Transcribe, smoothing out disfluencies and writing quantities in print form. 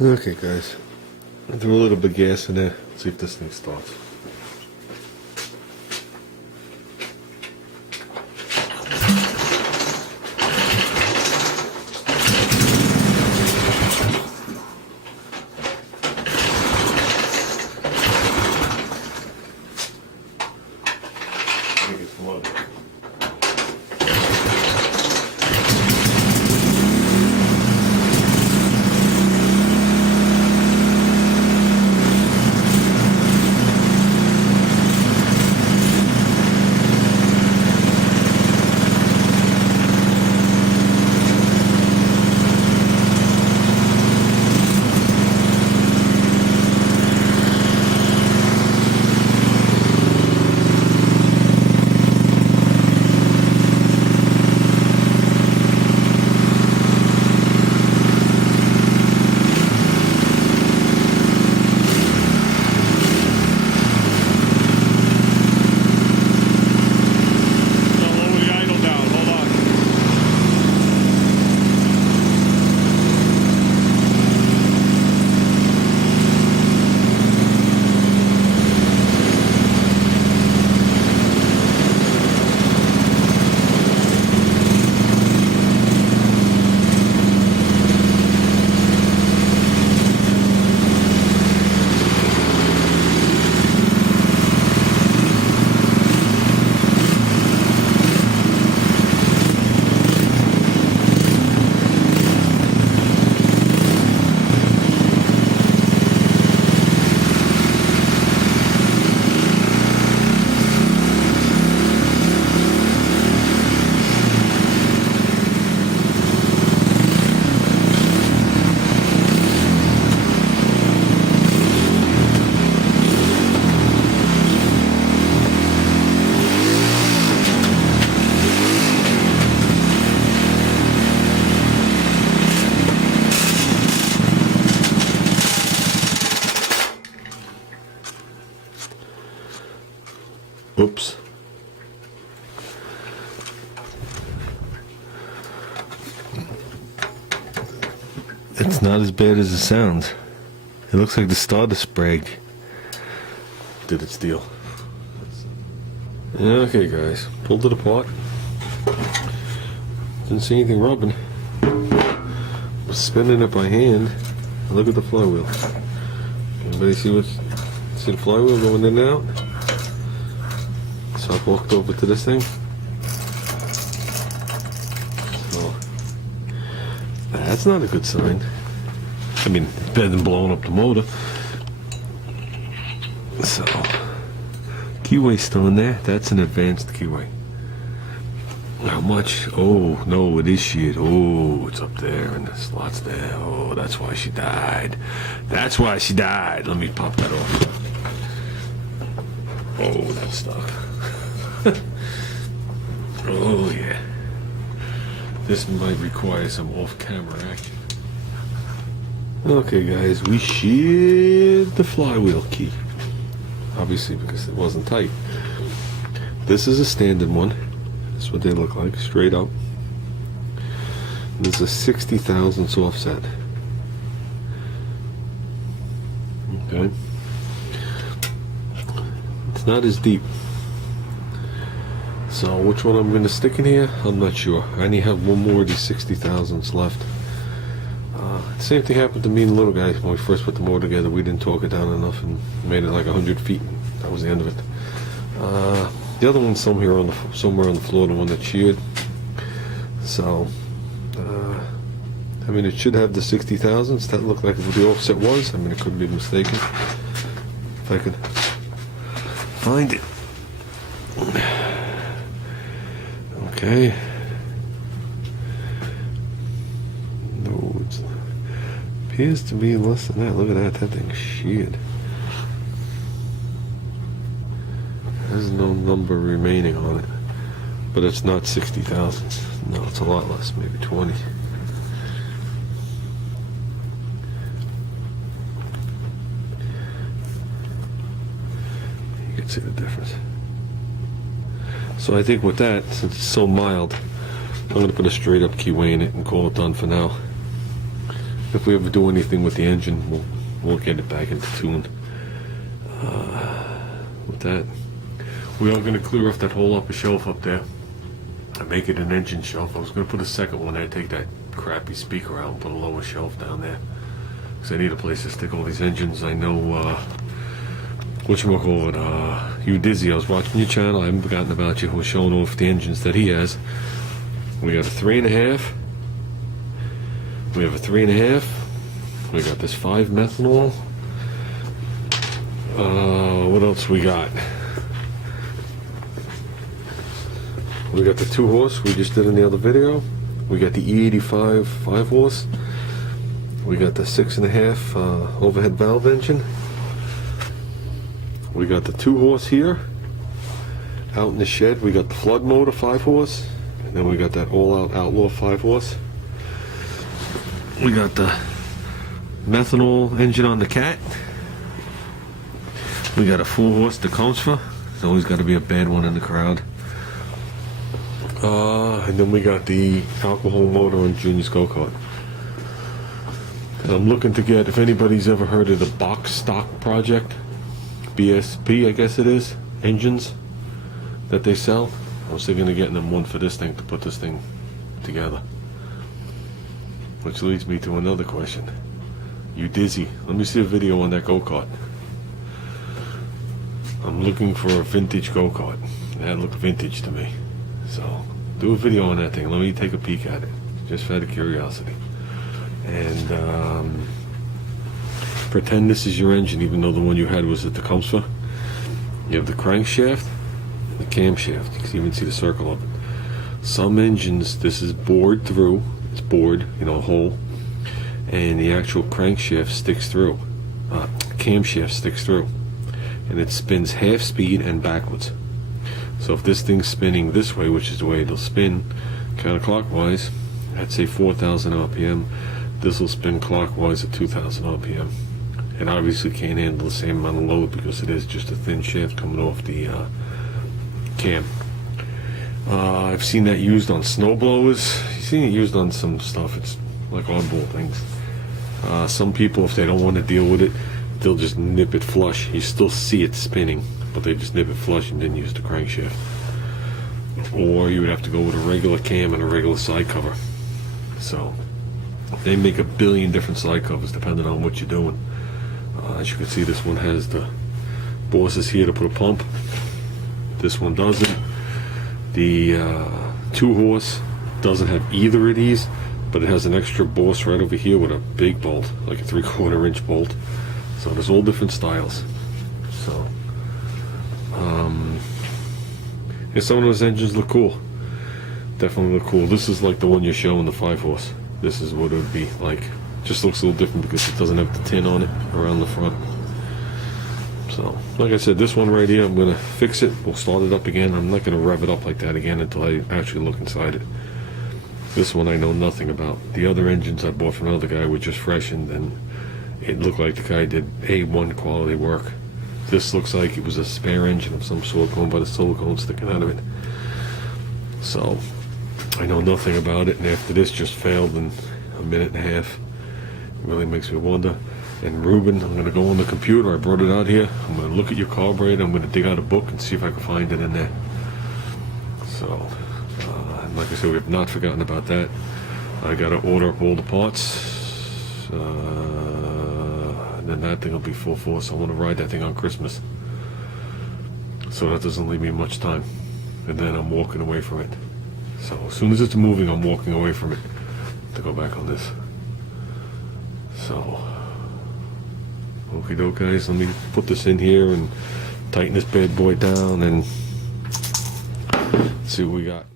Okay, guys. I threw a little bit of gas in there. Let's see if this thing starts. I think it's flooded. Oops. It's not as bad as it sounds. It looks like the starter sprag did its deal. Okay, guys. Pulled it apart. Didn't see anything rubbing. Was spinning it by hand. Look at the flywheel. Anybody see the flywheel going in and out? So I walked over to this thing. So that's not a good sign. I mean, better than blowing up the motor. So keyway's still in there. That's an advanced keyway. How much? Oh no, it is shit. Oh, it's up there and the slot's there. Oh, that's why she died. That's why she died. Let me pop that off. Oh, that's stuck. Oh yeah. This might require some off-camera action. Okay guys, we sheared the flywheel key. Obviously because it wasn't tight. This is a standard one. That's what they look like, straight up. This is a 60 thousandths offset. Okay. It's not as deep. So which one I'm going to stick in here, I'm not sure. I only have one more of these 60 thousandths left. Same thing happened to me and the little guy when we first put the motor together. We didn't torque it down enough and made it like 100 feet. That was the end of it. The other one's somewhere on the floor, the one that sheared. So, I mean, it should have the 60 thousandths. That looked like what the offset was. I mean, it could be mistaken. If I could find it. Okay. No, it appears to be less than that. Look at that. That thing's sheared. There's no number remaining on it. But it's not 60 thousandths. No, it's a lot less. Maybe 20. You can see the difference. So I think with that, since it's so mild, I'm going to put a straight up keyway in it and call it done for now. if we ever do anything with the engine, we'll get it back into tune. With that, we are going to clear off that whole upper shelf up there and make it an engine shelf. I was going to put a second one there, take that crappy speaker out and put a lower shelf down there, because I need a place to stick all these engines. I know, whatchamacallit, Udizzy, I was watching your channel, I haven't forgotten about you, who was showing off the engines that he has. We got a 3.5, we have a 3.5, we got this 5 methanol. What else we got? We got the 2 horse we just did in the other video. We got the E85 5 horse. We got the 6.5 overhead valve engine. We got the 2 horse here. Out in the shed, we got the flood motor 5 horse. And then we got that all-out Outlaw 5 horse. We got the methanol engine on the Cat. We got a 4 horse Tecumseh. There's always got to be a bad one in the crowd. And then we got the alcohol motor on Junior's go-kart. And I'm looking to get, if anybody's ever heard of the box stock project, BSP I guess it is, engines that they sell. I was thinking of getting them one for this thing to put this thing together. Which leads me to another question. Udizzy, let me see a video on that go-kart. I'm looking for a vintage go-kart. That looked vintage to me. So, do a video on that thing. Let me take a peek at it, just out of curiosity. And pretend this is your engine, even though the one you had was the Tecumseh. You have the crankshaft, the camshaft. You can even see the circle of it. Some engines, this is bored through. It's bored, you know, hole, and the actual crankshaft sticks through. Camshaft sticks through, and it spins half speed and backwards. So if this thing's spinning this way, which is the way it'll spin, counterclockwise, I'd say 4,000 RPM. This will spin clockwise at 2,000 RPM. It obviously can't handle the same amount of load because it is just a thin shaft coming off the cam. I've seen that used on snow blowers. You've seen it used on some stuff. It's like oddball things. Some people, if they don't want to deal with it, they'll just nip it flush. You still see it spinning, but they just nip it flush and then use the crankshaft. Or you would have to go with a regular cam and a regular side cover. So they make a billion different side covers depending on what you're doing. As you can see, this one has the bosses here to put a pump. This one doesn't. The 2 horse doesn't have either of these, but it has an extra boss right over here with a big bolt, like a 3/4 inch bolt. So there's all different styles. So yeah, some of those engines look cool. Definitely look cool. This is like the one you're showing, the 5 horse. This is what it would be like. Just looks a little different because it doesn't have the tin on it around the front. So, like I said, this one right here, I'm going to fix it. We'll start it up again. I'm not going to rev it up like that again until I actually look inside it. This one I know nothing about. The other engines I bought from another guy were just freshened, and it looked like the guy did A1 quality work. This looks like it was a spare engine of some sort going by the silicone sticking out of it. So, I know nothing about it, and after this just failed in a minute and a half, it really makes me wonder. And Ruben, I'm going to go on the computer. I brought it out here. I'm going to look at your carburetor. I'm going to dig out a book and see if I can find it in there. So, like I said, we have not forgotten about that. I got to order up all the parts. And then that thing will be full force. I want to ride that thing on Christmas. So that doesn't leave me much time. And then I'm walking away from it. So as soon as it's moving, I'm walking away from it to go back on this. So, okie doke, guys. Let me put this in here and tighten this bad boy down and see what we got.